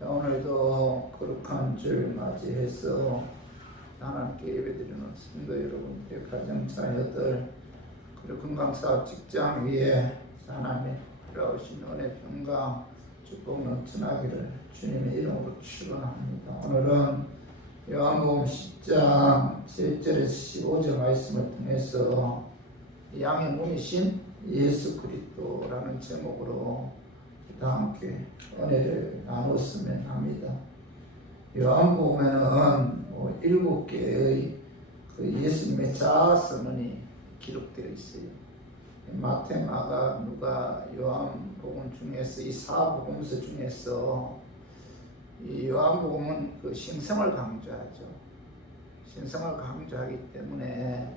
오늘도 거룩한 주를 맞이해서 하나님께 예배드리는 성도 여러분들의 가정 자녀들 그리고 건강사업 직장 위에 하나님의 돌아오신 은혜 평강 축복 넘쳐나기를 주님의 이름으로 축원합니다. 오늘은 요한복음 10장 7절에서 15절 말씀을 통해서 양의 문이신 예수 그리스도라는 제목으로 다 함께 은혜를 나눴으면 합니다. 요한복음에는 7개의 그 예수님의 자아선언이 기록되어 있어요. 마태, 마가, 누가, 요한복음 중에서 이 사복음서 중에서 이 요한복음은 그 신성을 강조하죠. 신성을 강조하기 때문에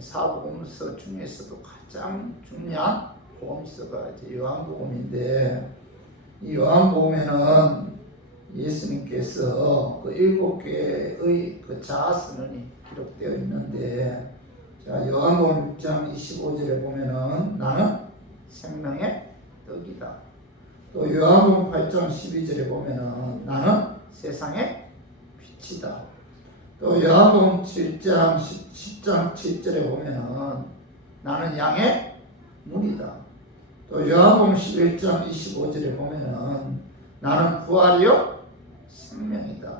사복음서 중에서도 가장 중요한 복음서가 이제 요한복음인데, 이 요한복음에는 예수님께서 그 7개의 그 자아선언이 기록되어 있는데, 자, 요한복음 6장 25절에 보면은 나는 생명의 떡이다. 또 요한복음 8장 12절에 보면은 나는 세상의 빛이다. 또 요한복음 7장 10장 7절에 보면은 나는 양의 문이다. 또 요한복음 11장 25절에 보면은 나는 부활이요 생명이다.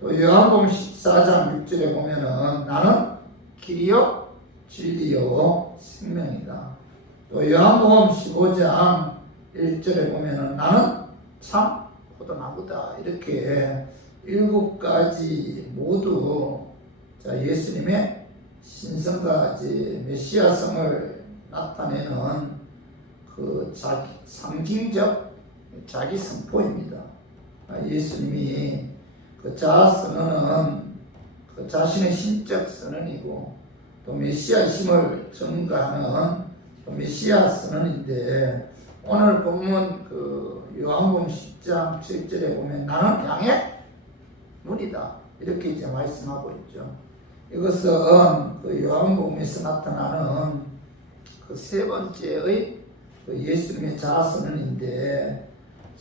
또 요한복음 14장 6절에 보면은 나는 길이요 진리요 생명이다. 또 요한복음 15장 1절에 보면은 나는 참 포도나무다. 이렇게 7가지 모두 예수님의 신성과 메시아성을 나타내는 그 상징적 자기 선포입니다. 예수님이 그 자아선언은 그 자신의 신적 선언이고 또 메시아심을 증거하는 메시아 선언인데, 오늘 본문 그 요한복음 10장 7절에 보면 나는 양의 문이다. 이렇게 이제 말씀하고 있죠. 이것은 그 요한복음에서 나타나는 그 세 번째의 그 예수님의 자아선언인데,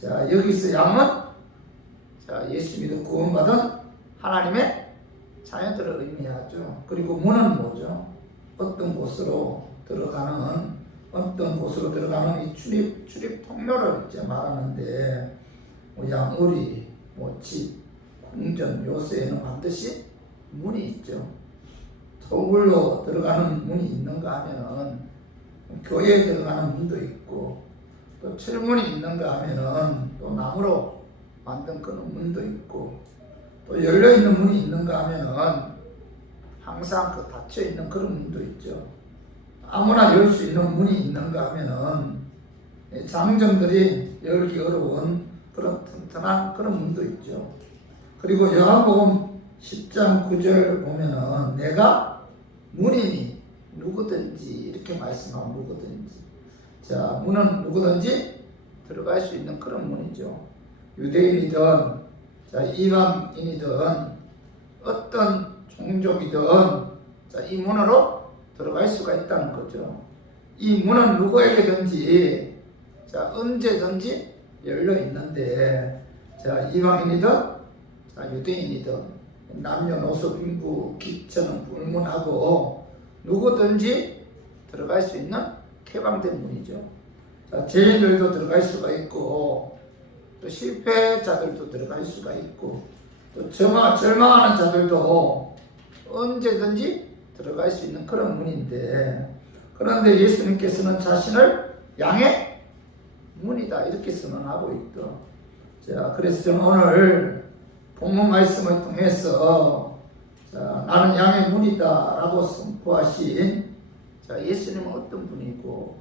자, 여기서 양은 예수님이 구원받은 하나님의 자녀들을 의미하죠. 그리고 문은 뭐죠? 어떤 곳으로 들어가는 이 출입 통로를 이제 말하는데, 양우리, 집, 궁전, 요새에는 반드시 문이 있죠. 토굴로 들어가는 문이 있는가 하면은 교회에 들어가는 문도 있고, 또 철문이 있는가 하면은 또 나무로 만든 그런 문도 있고, 또 열려있는 문이 있는가 하면은 항상 그 닫혀있는 그런 문도 있죠. 아무나 열 수 있는 문이 있는가 하면은 장정들이 열기 어려운 그런 튼튼한 그런 문도 있죠. 그리고 요한복음 10장 9절 보면은 내가 문이니 누구든지 이렇게 말씀하면 누구든지. 자, 문은 누구든지 들어갈 수 있는 그런 문이죠. 유대인이든 이방인이든 어떤 종족이든 이 문으로 들어갈 수가 있다는 거죠. 이 문은 누구에게든지 언제든지 열려 있는데, 이방인이든 유대인이든 남녀노소 빈부 기천은 불문하고 누구든지 들어갈 수 있는 개방된 문이죠. 죄인들도 들어갈 수가 있고, 또 실패자들도 들어갈 수가 있고, 또 절망하는 자들도 언제든지 들어갈 수 있는 그런 문인데, 그런데 예수님께서는 자신을 양의 문이다 이렇게 선언하고 있죠. 자, 그래서 저는 오늘 본문 말씀을 통해서 나는 양의 문이다 라고 선포하신 예수님은 어떤 분이고,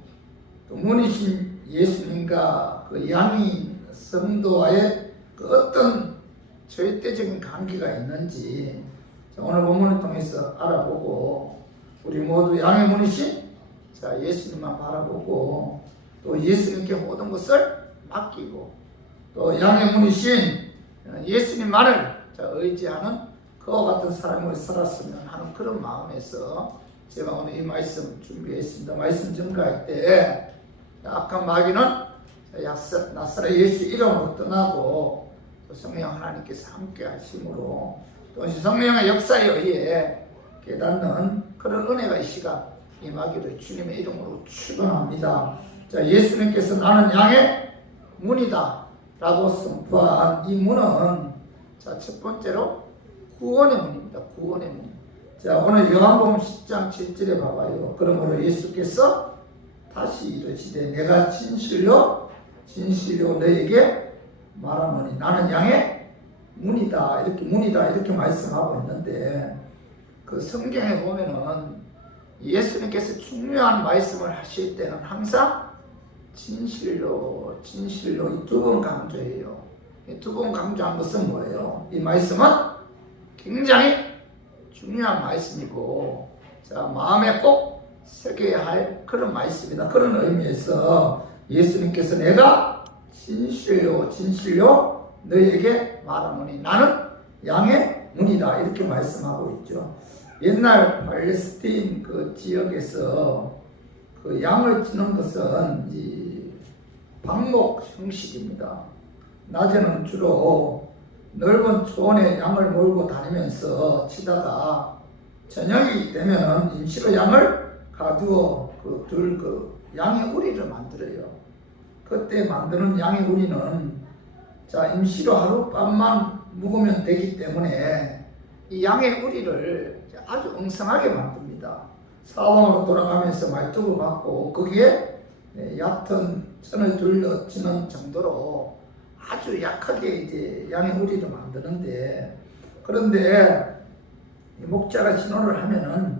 또 문이신 예수님과 그 양인 성도와의 그 어떤 절대적인 관계가 있는지 오늘 본문을 통해서 알아보고, 우리 모두 양의 문이신 예수님만 바라보고, 또 예수님께 모든 것을 맡기고, 또 양의 문이신 예수님만을 의지하는 그와 같은 삶을 살았으면 하는 그런 마음에서 제가 오늘 이 말씀 준비했습니다. 말씀 전가할 때 악한 마귀는 나사렛 예수 이름으로 떠나고 또 성령 하나님께서 함께 하심으로 또 성령의 역사에 의해 깨닫는 그런 은혜가 이 시간 임하기를 주님의 이름으로 축원합니다. 자, 예수님께서 나는 양의 문이다 라고 선포한 이 문은 자, 첫 번째로 구원의 문입니다. 구원의 문. 자, 오늘 요한복음 10장 7절에 봐봐요. 그러므로 예수께서 다시 이르시되 내가 진실로 너에게 말하노니 나는 양의 문이다. 이렇게 문이다 이렇게 말씀하고 있는데 그 성경에 보면은 예수님께서 중요한 말씀을 하실 때는 항상 진실로 이 두 번 강조해요. 이 두 번 강조한 것은 뭐예요? 이 말씀은 굉장히 중요한 말씀이고 자, 마음에 꼭 새겨야 할 그런 말씀이다. 그런 의미에서 예수님께서 내가 진실로 너에게 말하노니 나는 양의 문이다 이렇게 말씀하고 있죠. 옛날 팔레스틴 그 지역에서 그 양을 치는 것은 이 방목 형식입니다. 낮에는 주로 넓은 초원에 양을 몰고 다니면서 치다가 저녁이 되면은 임시로 양을 가두어 그 양의 우리를 만들어요. 그때 만드는 양의 우리는 자, 임시로 하룻밤만 묵으면 되기 때문에 이 양의 우리를 아주 엉성하게 만듭니다. 사방으로 돌아가면서 말뚝을 받고 거기에 얕은 천을 둘러치는 정도로 아주 약하게 이제 양의 우리를 만드는데 그런데 이 목자가 신호를 하면은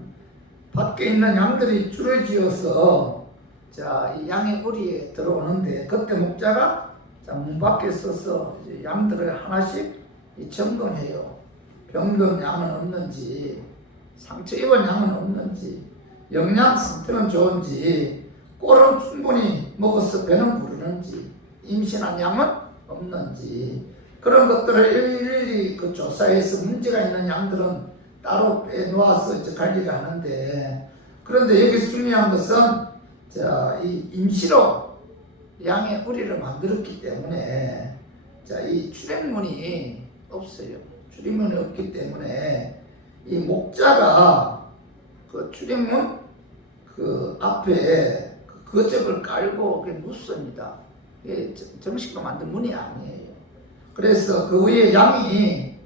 밖에 있는 양들이 줄을 지어서 자, 이 양의 우리에 들어오는데 그때 목자가 자, 문 밖에 서서 이제 양들을 하나씩 점검해요. 병든 양은 없는지, 상처 입은 양은 없는지, 영양 상태는 좋은지, 꼴은 충분히 먹어서 배는 부르는지, 임신한 양은 없는지 그런 것들을 일일이 그 조사해서 문제가 있는 양들은 따로 빼놓아서 이제 관리를 하는데 그런데 여기서 중요한 것은 자, 이 임시로 양의 우리를 만들었기 때문에 자, 이 출입문이 없어요. 출입문이 없기 때문에 이 목자가 그 출입문 그 앞에 그 거적을 깔고 묻습니다. 이게 정식으로 만든 문이 아니에요. 그래서 그 위에 양이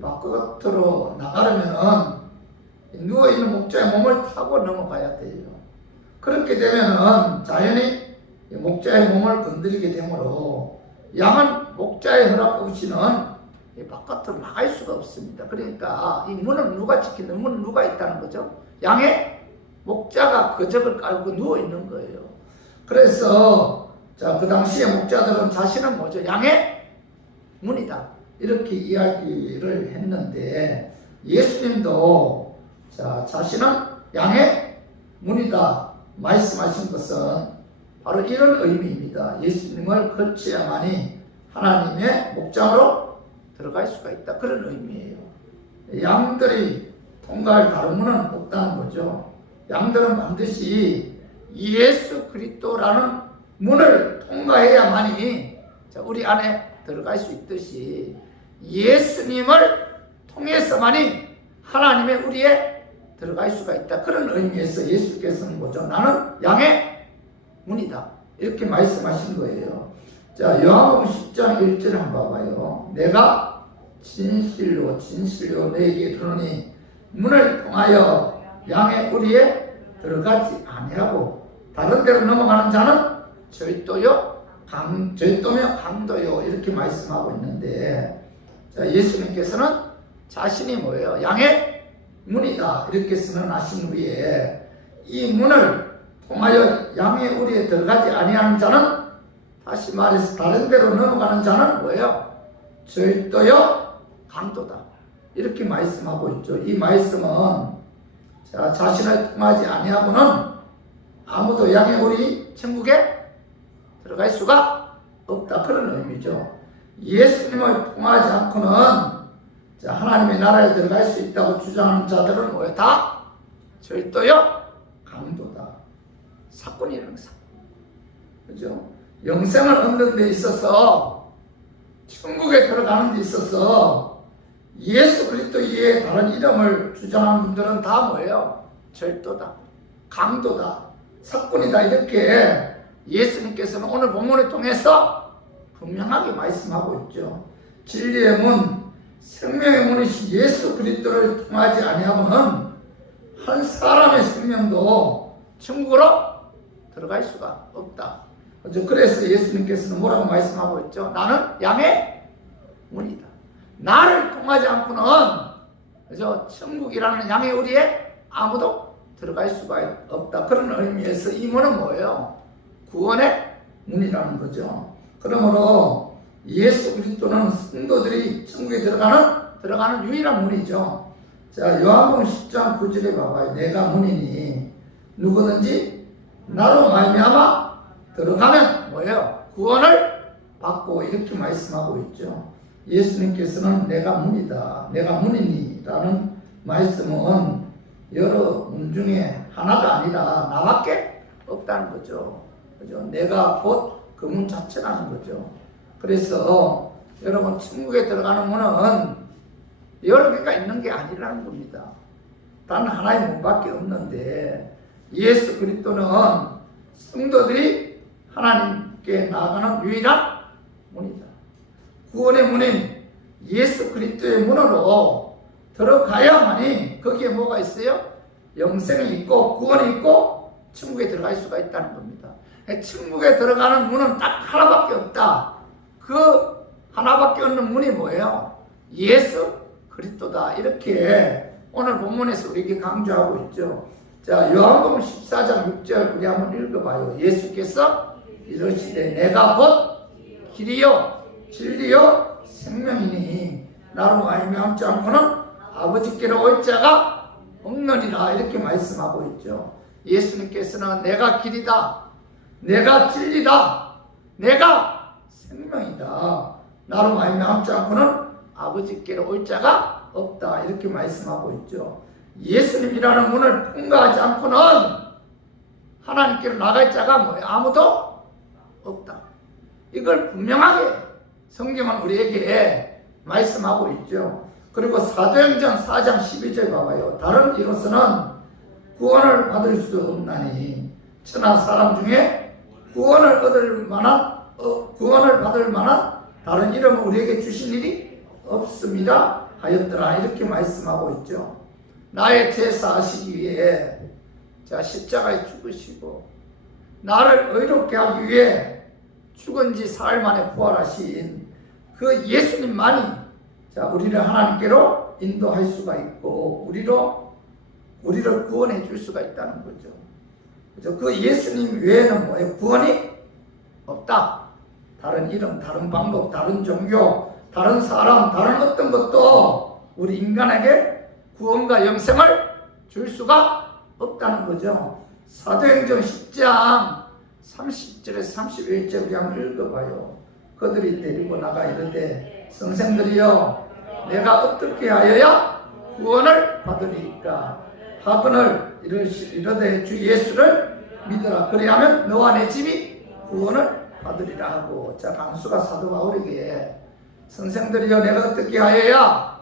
바깥으로 나가려면은 누워있는 목자의 몸을 타고 넘어가야 돼요. 그렇게 되면은 자연히 목자의 몸을 건드리게 되므로 양은 목자의 허락 없이는 바깥으로 나갈 수가 없습니다. 그러니까 이 문을 누가 지키는 문은 누가 있다는 거죠? 양의 목자가 거적을 깔고 누워 있는 거예요. 그래서 자, 그 당시에 목자들은 자신은 뭐죠? 양의 문이다. 이렇게 이야기를 했는데 예수님도 자, 자신은 양의 문이다 말씀하신 것은 바로 이런 의미입니다. 예수님을 거쳐야만이 하나님의 목장으로 들어갈 수가 있다. 그런 의미예요. 양들이 통과할 다른 문은 없다는 거죠. 양들은 반드시 예수 그리스도라는 문을 통과해야만이 우리 안에 들어갈 수 있듯이 예수님을 통해서만이 하나님의 우리에 들어갈 수가 있다. 그런 의미에서 예수께서는 뭐죠? 나는 양의 문이다. 이렇게 말씀하신 거예요. 자, 요한복음 10장 1절 한번 봐봐요. 내가 진실로 너에게 이르노니 문을 통하여 양의 우리에 들어가지 아니하고 다른 데로 넘어가는 자는 절도며 강도요 이렇게 말씀하고 있는데 자, 예수님께서는 자신이 뭐예요? 양의 문이다 이렇게 선언하신 후에 이 문을 통하여 양의 우리에 들어가지 아니하는 자는 다시 말해서 다른 데로 넘어가는 자는 뭐예요? 절도요 강도다 이렇게 말씀하고 있죠. 이 말씀은 자, 자신을 통하지 아니하고는 아무도 양의 우리 천국에 들어갈 수가 없다. 그런 의미죠. 예수님을 통하지 않고는 자, 하나님의 나라에 들어갈 수 있다고 주장하는 자들은 뭐예요? 다 절도요 강도다. 사건이라는 사건. 그죠? 영생을 얻는 데 있어서 천국에 들어가는 데 있어서 예수 그리스도 이외에 다른 이름을 주장하는 분들은 다 뭐예요? 절도다, 강도다, 사건이다, 이렇게 예수님께서는 오늘 본문을 통해서 분명하게 말씀하고 있죠. 진리의 문, 생명의 문이신 예수 그리스도를 통하지 아니하고는 한 사람의 생명도 천국으로 들어갈 수가 없다. 그래서 예수님께서는 뭐라고 말씀하고 있죠? 나는 양의 문이다. 나를 통하지 않고는 그죠? 천국이라는 양의 우리에 아무도 들어갈 수가 없다. 그런 의미에서 이 문은 뭐예요? 구원의 문이라는 거죠. 그러므로 예수 그리스도는 성도들이 천국에 들어가는 유일한 문이죠. 자, 요한복음 10장 9절에 봐봐요. 내가 문이니 누구든지 나로 말미암아 들어가면 뭐예요? 구원을 받고, 이렇게 말씀하고 있죠. 예수님께서는 내가 문이다, 내가 문이니 라는 말씀은 여러 문 중에 하나가 아니라 나밖에 없다는 거죠. 그죠? 내가 곧 그 문 자체라는 거죠. 그래서 여러분, 천국에 들어가는 문은 여러 개가 있는 게 아니라는 겁니다. 단 하나의 문밖에 없는데, 예수 그리스도는 성도들이 하나님께 나아가는 유일한 문이다. 구원의 문인 예수 그리스도의 문으로 들어가야만이 거기에 뭐가 있어요? 영생이 있고 구원이 있고 천국에 들어갈 수가 있다는 겁니다. 천국에 들어가는 문은 딱 하나밖에 없다. 그 하나밖에 없는 문이 뭐예요? 예수 그리스도다. 이렇게 오늘 본문에서 우리에게 강조하고 있죠. 자, 요한복음 14장 6절 우리 한번 읽어봐요. 예수께서 이르시되 내가 곧 길이요 진리요 생명이니 나로 말미암지 않고는 아버지께로 올 자가 없느니라. 이렇게 말씀하고 있죠. 예수님께서는 내가 길이다, 내가 진리다, 내가 생명이다, 나로 말미암지 않고는 아버지께로 올 자가 없다. 이렇게 말씀하고 있죠. 예수님이라는 문을 통과하지 않고는 하나님께로 나갈 자가 뭐예요? 아무도 없다. 이걸 분명하게 성경은 우리에게 말씀하고 있죠. 그리고 사도행전 4장 12절 봐봐요. 다른 이로서는 구원을 받을 수 없나니 천하 사람 중에 구원을 받을 만한 다른 이름을 우리에게 주신 일이 없습니다 하였더라. 이렇게 말씀하고 있죠. 나의 죄사 하시기 위해 자 십자가에 죽으시고 나를 의롭게 하기 위해 죽은 지 사흘 만에 부활하신 그 예수님만이 자 우리를 하나님께로 인도할 수가 있고 우리를 구원해 줄 수가 있다는 거죠. 그죠? 그 예수님 외에는 뭐예요? 구원이 없다. 다른 이름, 다른 방법, 다른 종교, 다른 사람, 다른 어떤 것도 우리 인간에게 구원과 영생을 줄 수가 없다는 거죠. 사도행전 10장 30절에서 31절 우리 한번 읽어봐요. 그들이 데리고 나가 이르되 선생들이여 내가 어떻게 하여야 구원을 받으리까 하거늘 이르되 주 예수를 믿으라 그리하면 너와 내 집이 구원을 받으리라 하고 자 간수가 사도 바울에게 선생들이여 내가 어떻게 하여야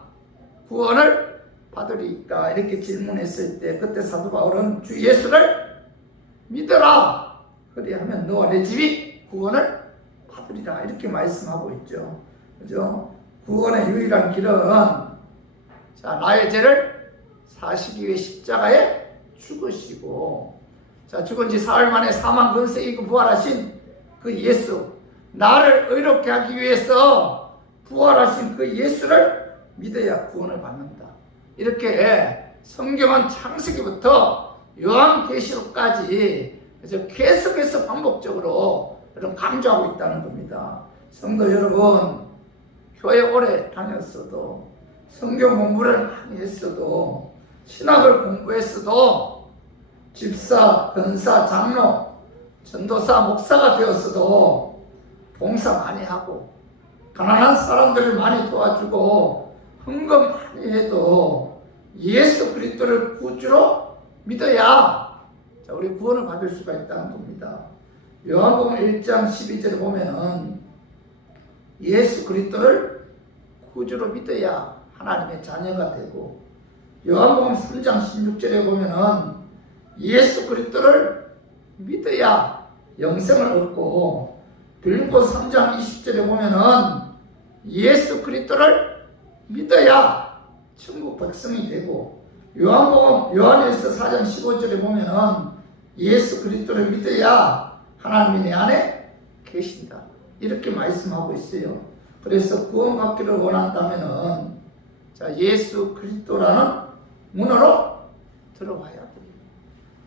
구원을 받으리까 이렇게 질문했을 때 그때 사도 바울은 주 예수를 믿으라 그리하면 너와 내 집이 구원을 받으리라 이렇게 말씀하고 있죠. 그죠? 구원의 유일한 길은 자 나의 죄를 사시기 위해 십자가에 죽으시고 자 죽은 지 사흘 만에 사망 근세 이고 부활하신 그 예수 나를 의롭게 하기 위해서 부활하신 그 예수를 믿어야 구원을 받는다. 이렇게 성경은 창세기부터 요한계시록까지 계속해서 반복적으로 강조하고 있다는 겁니다. 성도 여러분, 교회 오래 다녔어도 성경 공부를 많이 했어도 신학을 공부했어도 집사, 권사, 장로, 전도사, 목사가 되었어도 봉사 많이 하고 가난한 사람들을 많이 도와주고 헌금 많이 해도 예수 그리스도를 구주로 믿어야 우리 구원을 받을 수가 있다는 겁니다. 요한복음 1장 12절에 보면은 예수 그리스도를 구주로 믿어야 하나님의 자녀가 되고, 요한복음 3장 16절에 보면은 예수 그리스도를 믿어야 영생을 얻고, 빌립보서 3장 20절에 보면은 예수 그리스도를 믿어야 천국 백성이 되고, 요한일서 4장 15절에 보면은 예수 그리스도를 믿어야 하나님이 내 안에 계신다, 이렇게 말씀하고 있어요. 그래서 구원받기를 원한다면은 예수 그리스도라는 문으로 들어와야 돼요.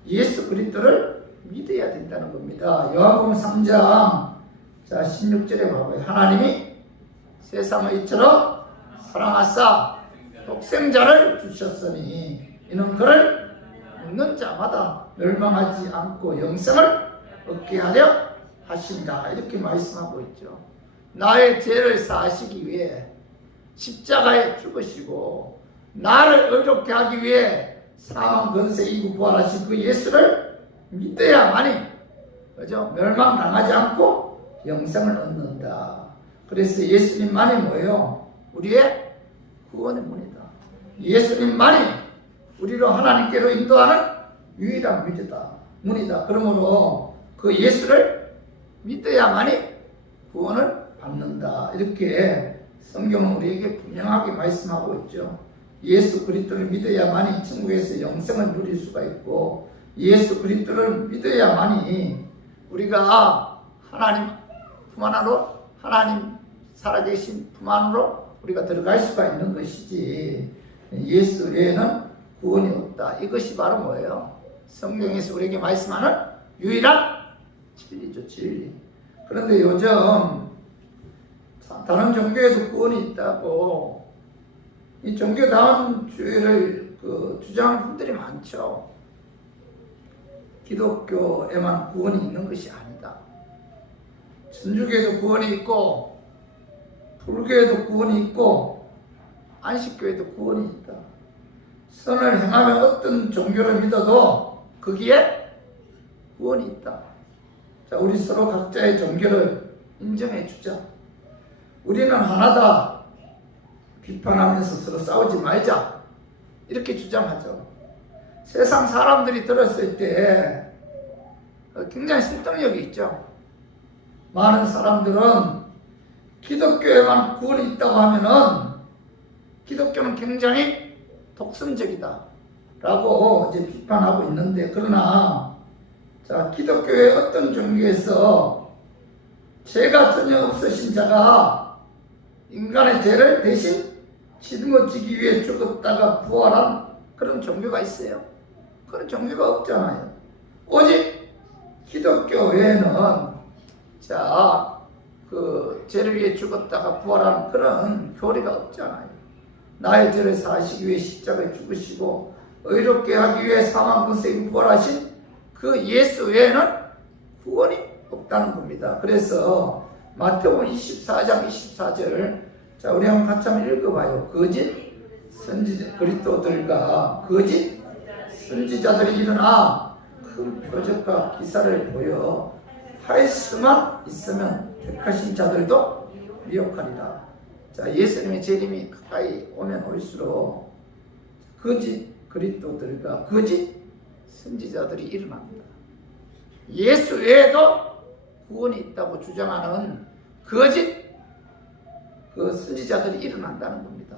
예수 그리스도를 믿어야 된다는 겁니다. 요한복음 3장 16절에 봐봐요. 하나님이 세상을 이처럼 사랑하사 독생자를 주셨으니 이는 그를 믿는 자마다 멸망하지 않고 영생을 얻게 하려 하신다, 이렇게 말씀하고 있죠. 나의 죄를 사하시기 위해 십자가에 죽으시고 나를 의롭게 하기 위해 사망 권세 이고 부활하신 그 예수를 믿어야만이, 그죠? 멸망당하지 않고 영생을 얻는다. 그래서 예수님만이 뭐예요? 우리의 구원의 문이다. 예수님만이 우리로 하나님께로 인도하는 유일한 문이다. 그러므로 그 예수를 믿어야만이 구원을 받는다, 이렇게 성경은 우리에게 분명하게 말씀하고 있죠. 예수 그리스도를 믿어야만이 천국에서 영생을 누릴 수가 있고, 예수 그리스도를 믿어야만이 우리가 하나님 품 안으로, 하나님 살아계신 품 안으로 우리가 들어갈 수가 있는 것이지, 예수 외에는 구원이 없다. 이것이 바로 뭐예요? 성경에서 우리에게 말씀하는 유일한 진리죠, 진리. 그런데 요즘 다른 종교에도 구원이 있다고 이 종교다운 주의를 주장하는 분들이 많죠. 기독교에만 구원이 있는 것이 아니다. 천주교에도 구원이 있고, 불교에도 구원이 있고, 안식교에도 구원이 있다. 선을 행하면 어떤 종교를 믿어도 거기에 구원이 있다. 자, 우리 서로 각자의 종교를 인정해 주자. 우리는 하나다. 비판하면서 서로 싸우지 말자, 이렇게 주장하죠. 세상 사람들이 들었을 때 굉장히 설득력이 있죠. 많은 사람들은 기독교에만 구원이 있다고 하면은 기독교는 굉장히 독선적이다 라고 이제 비판하고 있는데, 그러나 기독교의 어떤 종교에서 죄가 전혀 없으신 자가 인간의 죄를 대신 짊어지기 위해 죽었다가 부활한 그런 종교가 있어요? 그런 종교가 없잖아요. 오직 기독교 외에는 죄를 위해 죽었다가 부활한 그런 교리가 없잖아요. 나의 죄를 사하시기 위해 십자가에 죽으시고 의롭게 하기 위해 사망 권세 부활하신 그 예수 외에는 구원이 없다는 겁니다. 그래서 마태복음 24장 24절, 우리 한번 같이 한번 읽어봐요. 거짓 선지자 그리스도들과 거짓 선지자들이 일어나 큰 표적과 기사를 보여 할 수만 있으면 택하신 자들도 미혹하리라. 예수님의 재림이 가까이 오면 올수록 거짓 그리스도들과 거짓 선지자들이 일어납니다. 예수 외에도 구원이 있다고 주장하는 거짓 선지자들이 일어난다는 겁니다.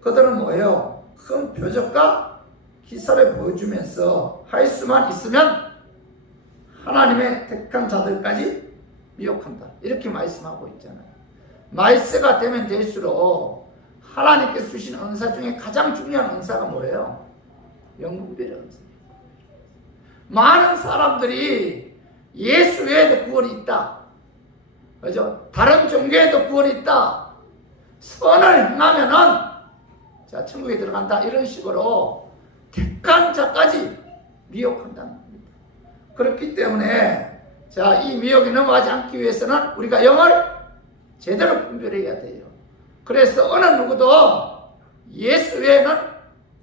그들은 뭐예요? 큰 표적과 기사를 보여주면서 할 수만 있으면 하나님의 택한 자들까지 미혹한다, 이렇게 말씀하고 있잖아요. 말세가 되면 될수록 하나님께서 주신 은사 중에 가장 중요한 은사가 뭐예요? 영분별의 은사. 많은 사람들이 예수 외에도 구원이 있다, 그죠? 다른 종교에도 구원이 있다, 선을 행하면은 천국에 들어간다, 이런 식으로 택한 자까지 미혹한다는 겁니다. 그렇기 때문에 이 미혹에 넘어가지 않기 위해서는 우리가 영을 제대로 분별해야 돼요. 그래서 어느 누구도 예수 외에는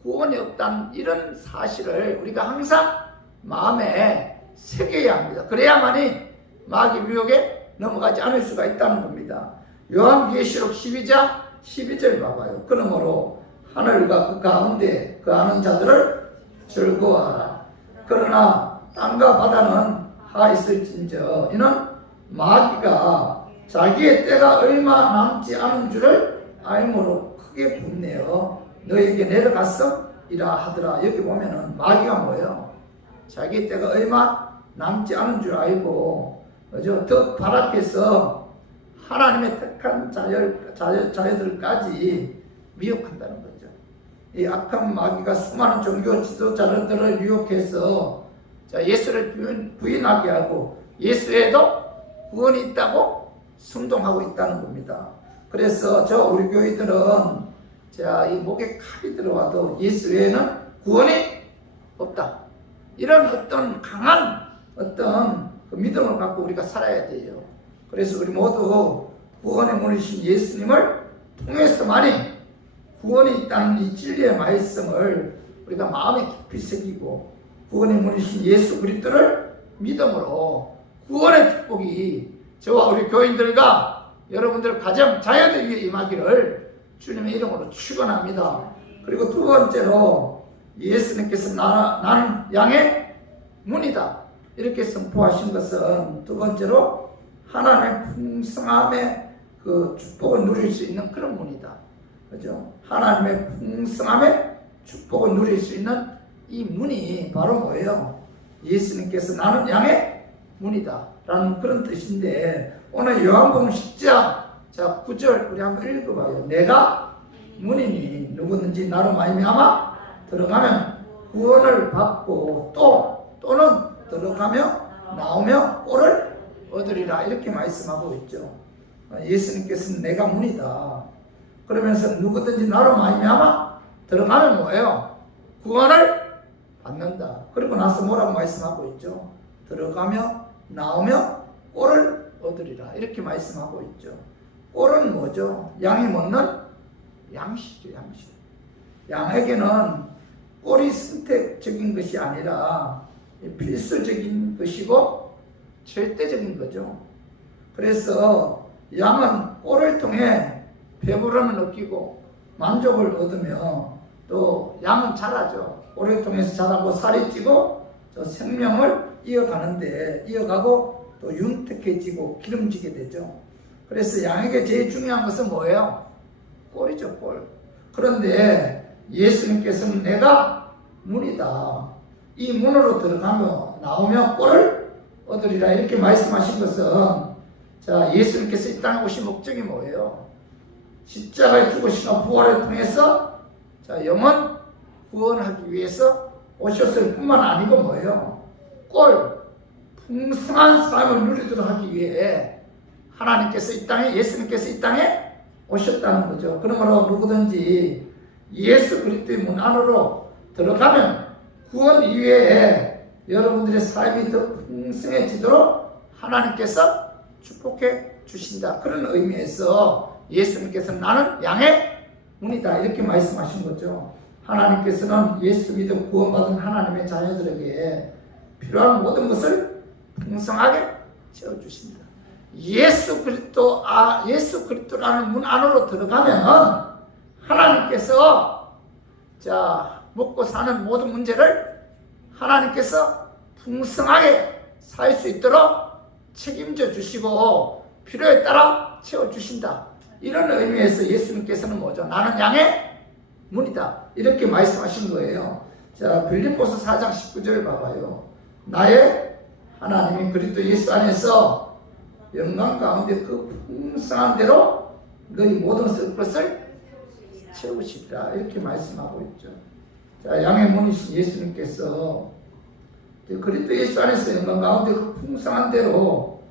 구원이 없다는 이런 사실을 우리가 항상 마음에 새겨야 합니다. 그래야만이 마귀 미혹에 넘어가지 않을 수가 있다는 겁니다. 요한계시록 12장 12절 봐봐요. 그러므로 하늘과 그 가운데 거하는 자들을 즐거워하라. 그러나 땅과 바다는 하 있을진저 이는 마귀가 자기의 때가 얼마 남지 않은 줄을 알므로 크게 분내어 너에게 내려갔음이라 하더라. 여기 보면은 마귀가 뭐예요? 자기의 때가 얼마 남지 않은 줄 알고 더 발악해서 하나님의 택한 자녀들까지 미혹한다는 거죠. 이 악한 마귀가 수많은 종교 지도자들을 유혹해서 예수를 부인하게 하고 예수에도 구원이 있다고 순동하고 있다는 겁니다. 그래서 우리 교회들은 이 목에 칼이 들어와도 예수 외에는 구원이 없다. 이런 어떤 강한 그 믿음을 갖고 우리가 살아야 돼요. 그래서 우리 모두 구원의 문이신 예수님을 통해서만이 구원이 있다는 이 진리의 말씀을 우리가 마음에 깊이 새기고 구원의 문이신 예수 그리스도를 믿음으로 구원의 축복이 저와 우리 교인들과 여러분들 가정 자녀들 위해 임하기를 주님의 이름으로 축원합니다. 그리고 두 번째로 예수님께서 나는 양의 문이다 이렇게 선포하신 것은 두 번째로 하나님의 풍성함의 그 축복을 누릴 수 있는 그런 문이다. 그죠? 하나님의 풍성함의 축복을 누릴 수 있는 이 문이 바로 뭐예요? 예수님께서 나는 양의 문이다 라는 그런 뜻인데 오늘 요한복음 10장 9절 우리 한번 읽어봐요. 내가 문이니 누구든지 나로 말미암아 들어가면 구원을 받고 또는 들어가며 나오며 꼴을 얻으리라 이렇게 말씀하고 있죠. 예수님께서는 내가 문이다. 그러면서 누구든지 나로 말미암아 들어가면 뭐예요? 구원을 받는다. 그리고 나서 뭐라고 말씀하고 있죠? 들어가며 나오며 꼴을 얻으리라 이렇게 말씀하고 있죠. 꼴은 뭐죠? 양이 먹는 양식이죠. 양식. 양에게는 꼴이 선택적인 것이 아니라 필수적인 것이고 절대적인 거죠. 그래서 양은 꼴을 통해 배부름을 느끼고 만족을 얻으며 또 양은 자라죠. 꼴을 통해서 자라고 살이 찌고 생명을 이어가고 또 윤택해지고 기름지게 되죠. 그래서 양에게 제일 중요한 것은 뭐예요? 꼴이죠, 꼴. 그런데 예수님께서는 내가 문이다. 이 문으로 들어가며 나오며 꼴을 얻으리라 이렇게 말씀하신 것은 예수님께서 이 땅에 오신 목적이 뭐예요? 십자가의 죽으심과 부활을 통해서 영혼 구원하기 위해서 오셨을 뿐만 아니고 뭐예요? 풍성한 삶을 누리도록 하기 위해 예수님께서 이 땅에 오셨다는 거죠. 그러므로 누구든지 예수 그리스도의 문 안으로 들어가면 구원 이외에 여러분들의 삶이 더 풍성해지도록 하나님께서 축복해 주신다. 그런 의미에서 예수님께서는 나는 양의 문이다 이렇게 말씀하신 거죠. 하나님께서는 예수 믿음 구원받은 하나님의 자녀들에게 필요한 모든 것을 풍성하게 채워주십니다. 예수 그리스도라는 문 안으로 들어가면 하나님께서 먹고 사는 모든 문제를 하나님께서 풍성하게 살 수 있도록 책임져 주시고 필요에 따라 채워주신다. 이런 의미에서 예수님께서는 뭐죠? 나는 양의 문이다. 이렇게 말씀하신 거예요. 빌립보서 4장 19절 봐봐요. 나의 하나님이 그리스도 예수 안에서 영광 가운데 그 풍성한 대로 너희 모든 쓸 것을 채우시리라. 이렇게 말씀하고 있죠. 양의 문이신 예수님께서 그리스도 예수 안에서 영광 가운데 그 풍성한 대로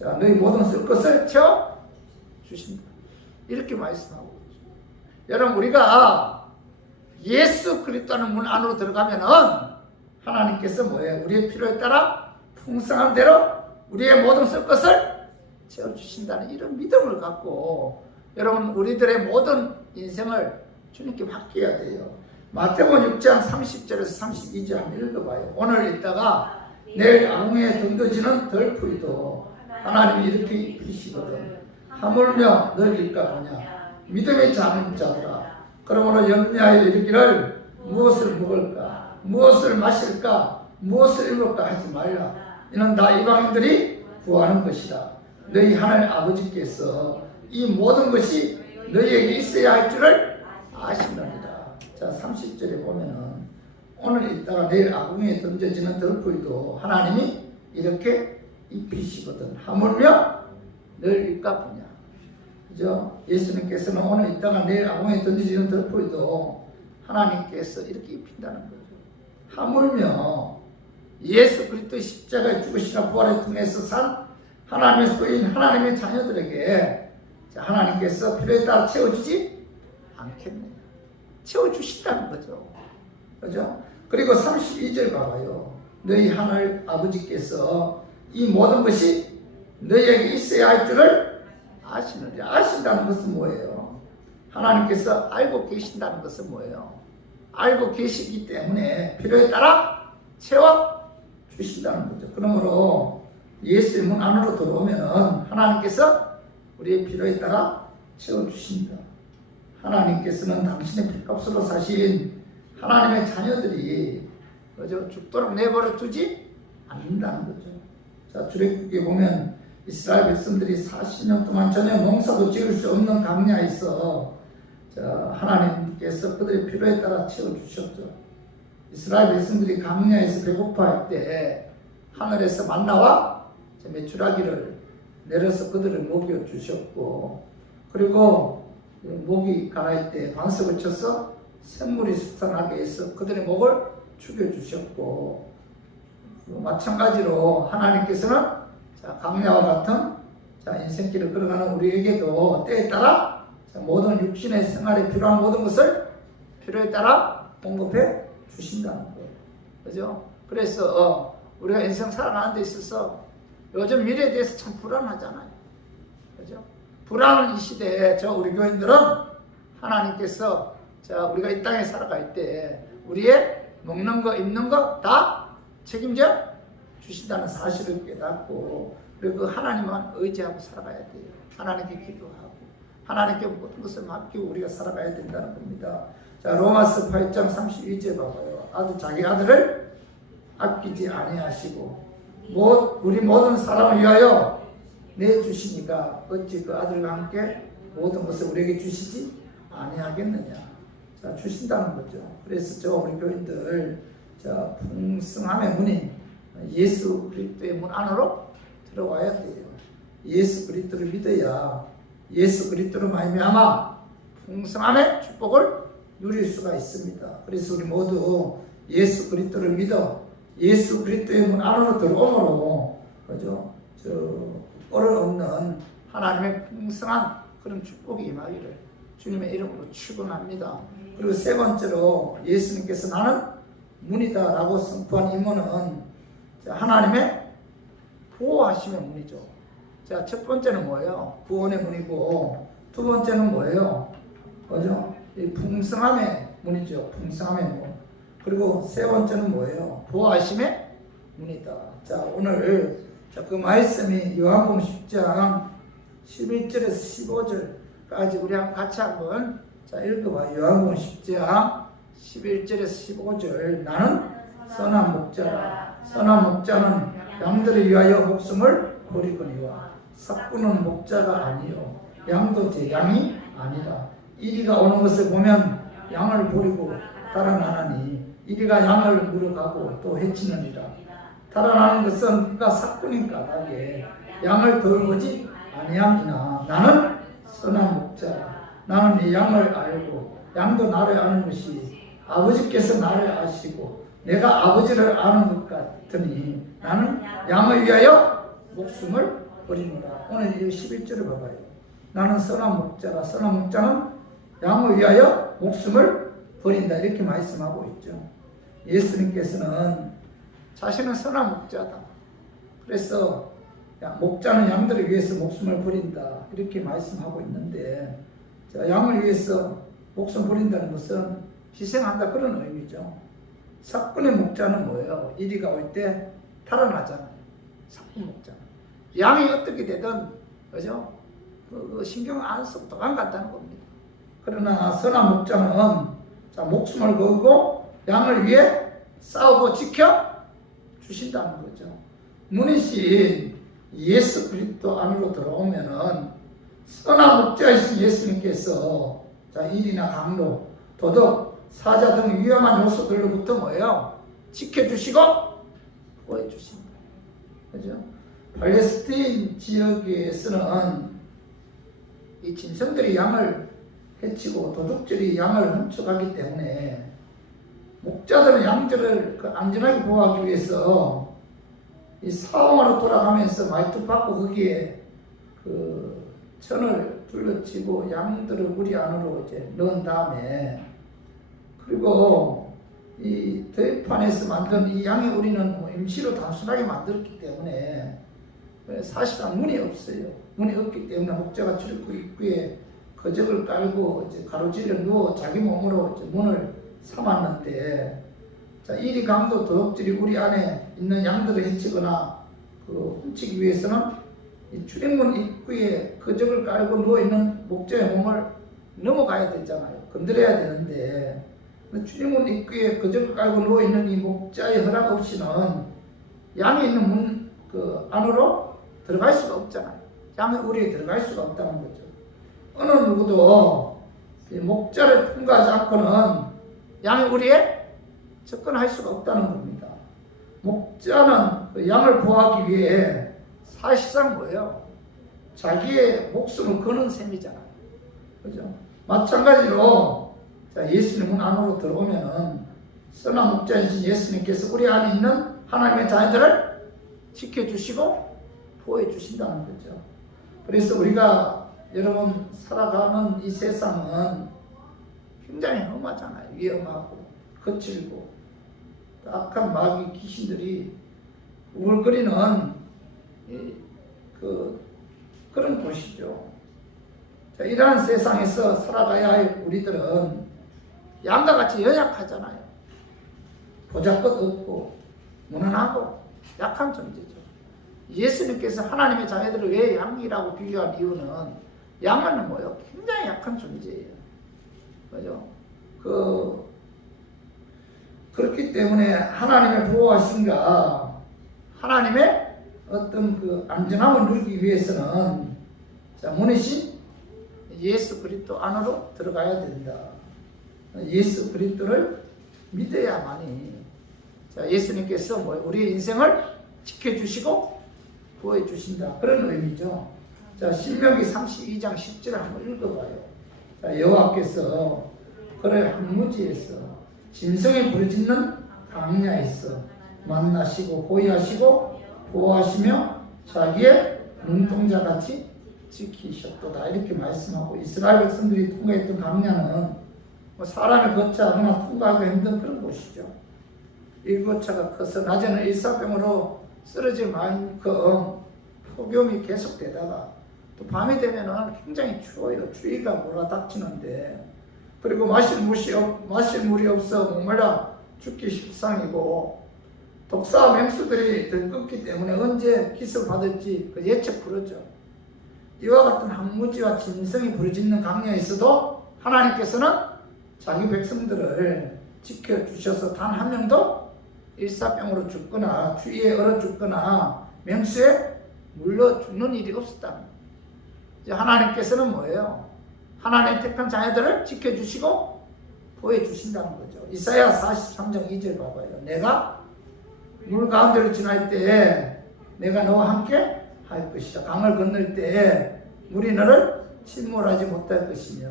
너희 모든 쓸 것을 채워 주신다. 이렇게 말씀하고 있죠. 여러분 우리가 예수 그리스도라는 문 안으로 들어가면은 하나님께서 뭐예요? 우리의 필요에 따라 풍성한 대로 우리의 모든 쓸 것을 채워주신다는 이런 믿음을 갖고 여러분 우리들의 모든 인생을 주님께 맡겨야 돼요. 마태복음 6장 30절에서 32절 한번 읽어봐요. 오늘 읽다가 내일 악몽에 던져지는 덜풀이도 하나님이 이렇게 입히시거든. 하물며 너희일까 보냐. 믿음의 작은 자들아, 그러므로 염려하여 이르기를 무엇을 먹을까, 무엇을 마실까, 무엇을 입을까 하지 말라. 이는 다 이방인들이 구하는 것이다. 너희 하나님 아버지께서 이 모든 것이 너희에게 있어야 할 줄을 아시느니라. 자, 30절에 보면은 오늘 있다가 내일 아궁이에 던져지는 덜풀도 하나님이 이렇게 입히시거든. 하물며 너희일까 보냐. 그죠? 예수님께서는 오늘 있다가 내일 아궁이에 던져지는 덜풀도 하나님께서 이렇게 입힌다는 거죠. 하물며 예수 그리스도의 십자가의 죽으시나 부활을 통해서 산 하나님의 소유인 하나님의 자녀들에게 하나님께서 필요에 따라 채워주지 않겠네요. 채워주신다는 거죠. 그죠? 그리고 32절 봐봐요. 너희 하늘 아버지께서 이 모든 것이 너희에게 있어야 할 줄을 아시느냐. 아신다는 것은 뭐예요? 하나님께서 알고 계신다는 것은 뭐예요? 알고 계시기 때문에 필요에 따라 채워주신다는 거죠. 그러므로 예수의 문 안으로 들어오면 하나님께서 우리의 필요에 따라 채워주신다. 하나님께서는 당신의 피값으로 사신 하나님의 자녀들이 그죠? 죽도록 내버려 두지 않는다는 거죠. 자, 출애굽기에 보면 이스라엘 백성들이 40년 동안 전혀 농사도 지을 수 없는 광야에서 하나님께서 그들의 필요에 따라 채워주셨죠. 이스라엘 백성들이 광야에서 배고파할 때 하늘에서 만나와 메추라기를 내려서 그들을 먹여주셨고, 그리고 목이 가라할 때 반석을 쳐서 샘물이 솟아나게 해서 그들의 목을 죽여주셨고, 마찬가지로 하나님께서는 광야와 같은 인생길을 걸어가는 우리에게도 때에 따라 모든 육신의 생활에 필요한 모든 것을 필요에 따라 공급해 주신다는 거예요. 그죠? 그래서 우리가 인생 살아가는 데 있어서 요즘 미래에 대해서 참 불안하잖아요. 그죠? 불안한 이 시대에 우리 교인들은 하나님께서 우리가 이 땅에 살아갈 때 우리의 먹는 거, 입는 거 다 책임져 주신다는 사실을 깨닫고, 그리고 그 하나님만 의지하고 살아가야 돼요. 하나님께 기도하고 하나님께 모든 것을 맡기고 우리가 살아가야 된다는 겁니다. 자, 로마서 8장 32절 봐봐요. 자기 아들을 아끼지 아니하시고 우리 모든 사람을 위하여 내주시니까 어찌 그 아들과 함께 모든 것을 우리에게 주시지 아니하겠느냐. 자, 주신다는 거죠. 그래서 우리 교인들 풍성함의 문인 예수 그리스도의 문 안으로 들어와야 돼요. 예수 그리스도를 믿어야 예수 그리스도로 말미암아 풍성함의 축복을 누릴 수가 있습니다. 그래서 우리 모두 예수 그리스도를 믿어 예수 그리스도의 문 안으로 들어오므로 그죠? 어를 없는 하나님의 풍성한 그런 축복이 임하기를 주님의 이름으로 축원합니다. 그리고 세 번째로 예수님께서 나는 문이다 라고 선포한 이 문은 하나님의 보호하심의 문이죠. 자, 첫 번째는 뭐예요? 구원의 문이고, 두 번째는 뭐예요? 그죠? 이 풍성함의 문이죠. 풍성함의 문. 그리고 세 번째는 뭐예요? 보호하심의 문이다. 자, 오늘 그 말씀이 요한복음 10장 11절에서 15절까지 우리 같이 한번 읽어봐요. 요한복음 10장 11절에서 15절. 나는 선한 목자라. 선한 목자는 양들을 위하여 목숨을 버리거니와 삭구는 목자가 아니요 양도 제 양이 아니라. 이리가 오는 것을 보면 양을 버리고 달아나니 이리가 양을 물어가고 또 해치느니라. 달아나는 것은 그가 삭구니 까닭에 양을 돌보지 아니함이나. 나는 선한 목자라. 나는 이 양을 알고 양도 나를 아는 것이 아버지께서 나를 아시고 내가 아버지를 아는 것 같으니 나는 양을 위하여 목숨을 버리노라. 오늘 11절을 봐봐요. 나는 선한 목자라. 선한 목자는 양을 위하여 목숨을 버린다. 이렇게 말씀하고 있죠. 예수님께서는 자신은 선한 목자다. 그래서 목자는 양들을 위해서 목숨을 버린다. 이렇게 말씀하고 있는데, 양을 위해서 목숨 버린다는 것은 희생한다 그런 의미죠. 삭군의 목자는 뭐예요? 이리가 올 때 달아나잖아요. 삭군 목자. 양이 어떻게 되든 그죠? 신경 안 쓰고 도망간다는 겁니다. 그러나 선한 목자는 자, 목숨을 걸고 양을 위해 싸우고 지켜 주신다는 거죠. 문이신 예수 그리스도 안으로 들어오면은 선한 목자이신 예수님께서 자, 일이나 강도, 도덕, 사자 등 위험한 요소들로부터 뭐예요? 지켜주시고 보호해주신다. 그죠? 팔레스타인 지역에서는 이 짐승들이 양을 해치고 도둑질이 양을 훔쳐가기 때문에 목자들은 양들을 안전하게 보호하기 위해서 이 사원으로 돌아가면서 말뚝 박고 거기에 천을 둘러치고 양들을 무리 안으로 이제 넣은 다음에 그리고 이 들판에서 만든 이 양의 우리는 뭐 임시로 단순하게 만들었기 때문에 사실상 문이 없어요. 문이 없기 때문에 목자가 출입구 입구에 거적을 깔고 이제 가로질러 누워 자기 몸으로 이제 문을 삼았는데 자, 이리 강도 도둑질이 우리 안에 있는 양들을 해치거나 훔치기 위해서는 이 출입문 입구에 거적을 깔고 누워있는 목자의 몸을 넘어가야 되잖아요. 건드려야 되는데 출입문 입구에 거적을 깔고 누워있는 이 목자의 허락 없이는 양이 있는 문 안으로 들어갈 수가 없잖아요. 양의 우리에 들어갈 수가 없다는 거죠. 어느 누구도 목자를 통과하지 않고는 양의 우리에 접근할 수가 없다는 겁니다. 목자는 양을 보호하기 위해 사실상 뭐예요? 자기의 목숨을 거는 셈이잖아요. 그죠? 마찬가지로 자, 예수님 문 안으로 들어오면은 선한 목자이신 예수님께서 우리 안에 있는 하나님의 자녀들을 지켜주시고 보호해 주신다는 거죠. 그래서 우리가 여러분 살아가는 이 세상은 굉장히 험하잖아요. 위험하고 거칠고 악한 마귀 귀신들이 우글거리는 그런 곳이죠. 자, 이러한 세상에서 살아가야 할 우리들은 양과 같이 연약하잖아요. 보잘것없고 무난하고 약한 존재죠. 예수님께서 하나님의 자녀들을 왜 양이라고 비교한 이유는 양은 뭐예요? 굉장히 약한 존재예요. 그죠? 그렇기 때문에 하나님의 보호하심과 하나님의 어떤 안전함을 누리기 위해서는 자, 문이신 예수 그리스도 안으로 들어가야 된다. 예수 그리스도를 믿어야만이 자, 예수님께서 우리의 인생을 지켜주시고 구해 주신다. 그런 의미죠. 자, 신명기 32장 10절을 한번 읽어봐요. 자, 여호와께서 그를 황무지에서 짐승이 부르짖는 광야에서 만나시고 호위하시고 보호하시며 자기의 눈동자같이 지키셨도다. 이렇게 말씀하고 이스라엘 백성들이 통과했던 광야는 사람이 거처하거나 통과하기 힘든 그런 곳이죠. 일교차가 커서 낮에는 일사병으로 쓰러질 만큼 폭염이 계속되다가 또 밤이 되면 굉장히 추워요. 추위가 몰아닥치는데 그리고 마실 물이 없어 목말라 죽기 십상이고 독사와 맹수들이 들끓기 때문에 언제 기습을 받을지 예측 부르죠. 이와 같은 황무지와 짐승이 부르짖는 강야에서도 하나님께서는 자기 백성들을 지켜주셔서 단 한 명도 일사병으로 죽거나 추위에 얼어 죽거나 맹수에 물려 죽는 일이 없었다. 이제 하나님께서는 뭐예요? 하나님 택한 자녀들을 지켜주시고 보호해 주신다는 거죠. 이사야 43장 2절 봐봐요. 내가 물 가운데로 지날 때에 내가 너와 함께 할 것이다. 강을 건널 때에 물이 너를 침몰하지 못할 것이며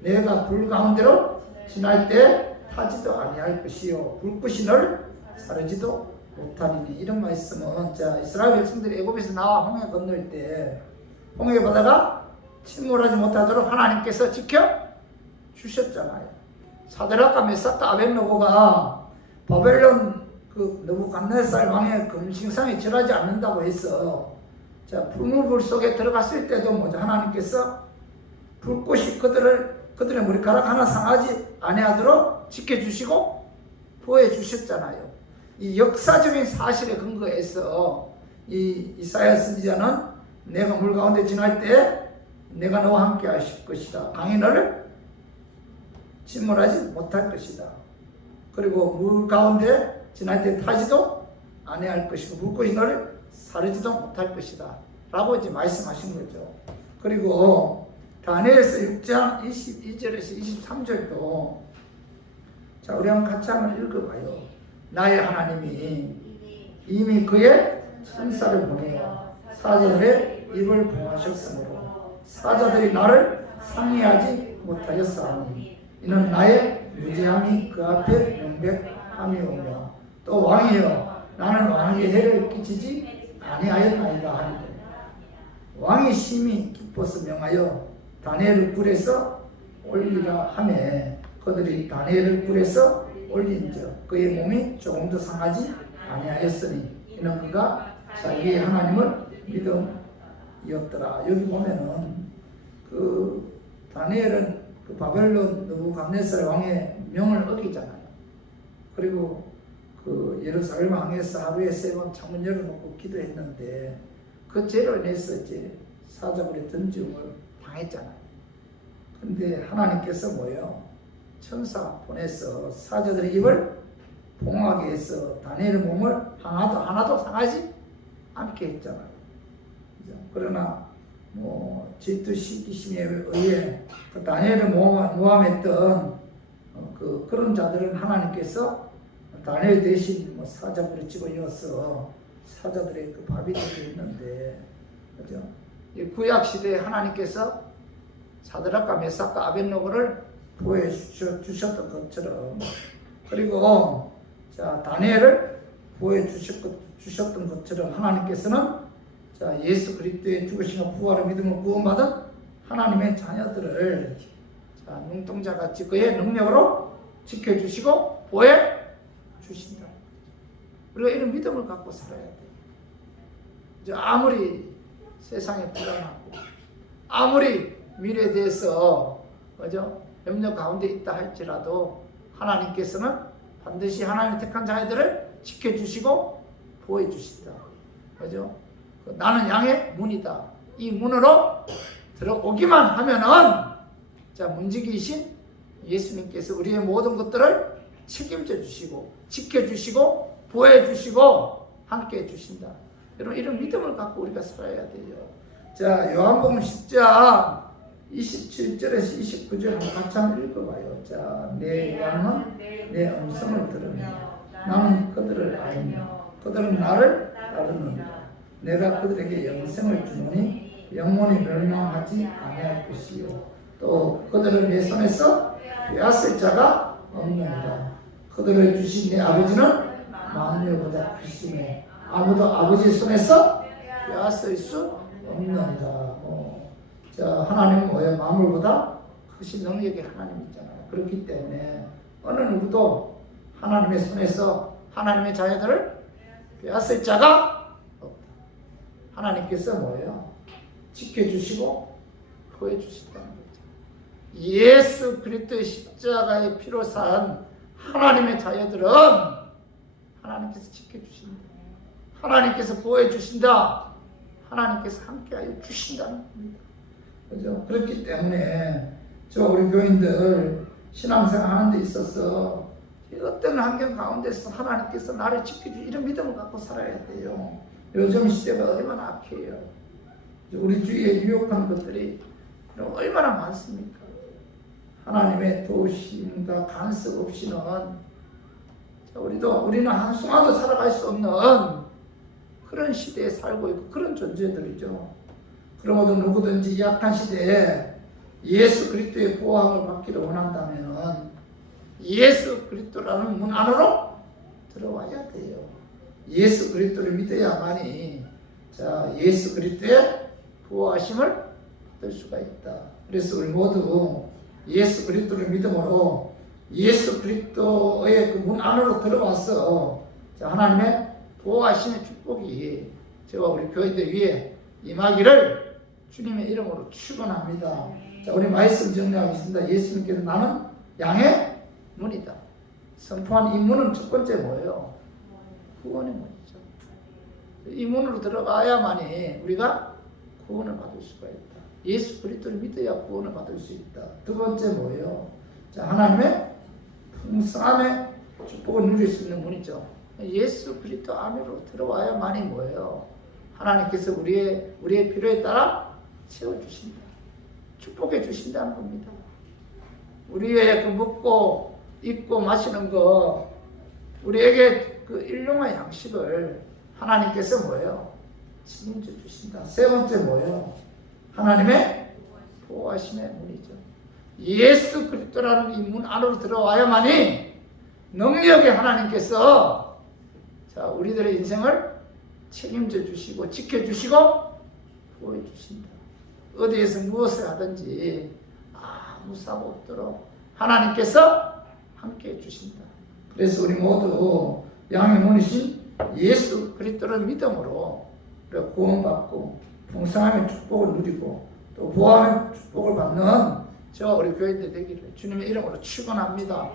내가 불 가운데로 지날 때 타지도 아니할 것이요 불꽃이 너를 사르지도 못하리니. 이런 말씀은 자, 이스라엘 백성들이 애굽에서 나와 홍해 건널 때 홍해 바다가 침몰하지 못하도록 하나님께서 지켜 주셨잖아요. 사드락과 메삭과 아벳노고가 바벨론 느부갓네살 왕의 금신상에 절하지 않는다고 해서 자, 불물불 속에 들어갔을 때도 뭐죠? 하나님께서 불꽃이 그들의 머리카락 하나 상하지 아니하도록 지켜주시고 보호해 주셨잖아요. 이 역사적인 사실에 근거해서 이 이사야 선지자는 내가 물 가운데 지날 때 내가 너와 함께 하실 것이다. 강이 너를 침몰하지 못할 것이다. 그리고 물 가운데 지날 때 타지도 아니할 것이고 물고기 너를 사르지도 못할 것이다. 라고 이제 말씀하신 거죠. 그리고 다니엘서 6장 22절에서 23절도 자, 우리 한번 같이 한번 읽어봐요. 나의 하나님이 이미 그의 천사를 보내어 사자들의 입을 봉하셨으므로 사자들이 나를 상의하지 못하였사오니 이는 나의 무죄함이 그 앞에 명백함이오며 또 왕이여 나는 왕에게 해를 끼치지 아니하였나이다 하니 왕이 심히 기뻐서 명하여 다니엘을 불에서 올리라 하매 그들이 다니엘을 불에서 올린즉 그의 몸이 조금도 상하지 아니하였으니 이는 그가 자기의 하나님을 믿음이었더라. 여기 보면은 그 다니엘은 그 바벨론 느부갓네살 왕의 명을 어기잖아요. 그리고 그 예루살렘 왕에서 하루에 3번 창문 열어놓고 기도했는데 그 죄로 인해서 이제 사자굴에 던짐을 당했잖아요. 근데 하나님께서 뭐예요? 천사 보내서 사자들의 입을 봉하게 해서 다니엘의 몸을 하나도 상하지 않게 했잖아요. 그러나 뭐 질투 시기심에 의해 그 다니엘을 모함했던 그런 자들은 하나님께서 다니엘 대신 뭐 사자굴에 집어넣어서 사자들의 그 밥이 되게 했는데, 그죠? 이 구약 시대에 하나님께서 사드락과 메삭과 아벳노고를 보여 주셨던 것처럼, 그리고 자 다니엘을 보여 주셨던 것처럼 하나님께서는 자 예수 그리스도의 죽으심과 부활의 믿음을 구원받은 하나님의 자녀들을 자 눈동자같이 그의 능력으로 지켜주시고 보여 주신다. 우리가 이런 믿음을 갖고 살아야 돼요. 아무리 세상에 불안하고 아무리 미래에 대해서 그죠? 염려 가운데 있다 할지라도 하나님께서는 반드시 하나님의 택한 자녀들을 지켜주시고 보호해주신다. 그죠? 나는 양의 문이다. 이 문으로 들어오기만 하면은 자 문지기이신 예수님께서 우리의 모든 것들을 책임져 주시고 지켜주시고 보호해주시고 함께해 주신다. 여러분 이런 믿음을 갖고 우리가 살아야 돼요. 자 요한복음 10장 27절에서 29절 같이 한번 읽어봐요. 자, 내 양은 내 음성을 들으며 나는 그들을 알며 그들은 나를 따르느니라. 내가 그들에게 영생을 주노니 영원히 멸망하지 아니할 것이요 또 그들을 내 손에서 빼앗을 자가 없느니라. 그들을 주신 내 아버지는 만물보다 크시매 아무도 아버지 손에서 빼앗을 수 없느니라. 자, 하나님은 뭐예요? 만물보다 크신 능력의 하나님이잖아요. 그렇기 때문에 어느 누구도 하나님의 손에서 하나님의 자녀들을 빼앗을 자가 없다. 하나님께서 뭐예요? 지켜주시고 보여주신다는 거죠. 예수 그리스도의 십자가의 피로 산 하나님의 자녀들은 하나님께서 지켜주신다. 하나님께서 보여주신다. 하나님께서 함께하여 주신다는 겁니다. 그죠? 그렇기 때문에 우리 교인들 신앙생활 하는 데 있어서 어떤 환경 가운데서 하나님께서 나를 지켜주시 이런 믿음을 갖고 살아야 돼요. 요즘 시대가 얼마나 악해요. 우리 주위에 유혹하는 것들이 얼마나 많습니까? 하나님의 도우심과 간섭 없이는 우리는 한순간도 살아갈 수 없는 그런 시대에 살고 있고 그런 존재들이죠. 그러므로 누구든지 약한 시대에 예수 그리스도의 보호함을 받기를 원한다면 예수 그리스도라는 문 안으로 들어와야 돼요. 예수 그리스도를 믿어야만이 자 예수 그리스도의 보호하심을 받을 수가 있다. 그래서 우리 모두 예수 그리스도를 믿음으로 예수 그리스도의 그 문 안으로 들어와서 자 하나님의 보호하심의 축복이 저와 우리 교회들 위에 임하기를 주님의 이름으로 축원합니다. 자, 우리 말씀 정리하겠습니다. 예수님께서 나는 양의 문이다. 선포한 이 문은 첫 번째 뭐예요? 구원의 문이죠. 이 문으로 들어가야만이 우리가 구원을 받을 수가 있다. 예수 그리스도를 믿어야 구원을 받을 수 있다. 두 번째 뭐예요? 자, 하나님의 풍성함의 축복을 누릴 수 있는 분이죠. 예수 그리스도 안으로 들어와야만이 뭐예요? 하나님께서 우리의 필요에 따라 채워주신다. 축복해 주신다는 겁니다. 우리의 그 먹고 입고 마시는 거, 우리에게 그 일용할 양식을 하나님께서 뭐예요? 책임져 주신다. 세 번째 뭐예요? 하나님의 보호하심의 문이죠. 예수 그리스도라는 이 문 안으로 들어와야만이 능력의 하나님께서 자, 우리들의 인생을 책임져 주시고 지켜주시고 보호해 주신다. 어디에서 무엇을 하든지 아무 사고 없도록 하나님께서 함께 해 주신다. 그래서 우리 모두 양의 문이신 예수 그리스도를 믿음으로 구원받고 풍성함의 축복을 누리고 또 보호함의 축복을 받는 저와 우리 교회들 되기를 주님의 이름으로 축원합니다.